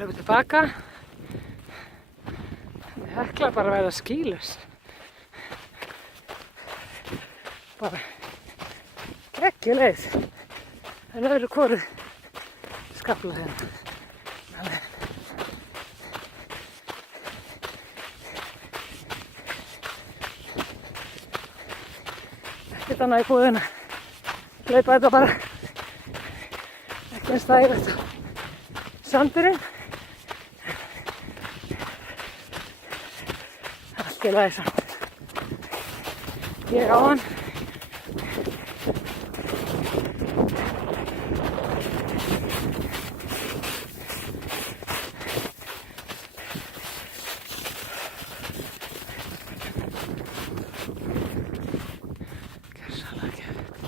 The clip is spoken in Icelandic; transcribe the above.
hlaupa tilbaka. Hekla bara að verða skýlaus. Bara geggjuð leið. En öðru hvoru skafla hérna. Ekkert annað í búðina. Hlaupa þetta bara ekki eins þægilegt og sandurinn. Allt í lagi samt. Ég á hann. Gjörsamlega geðveikt.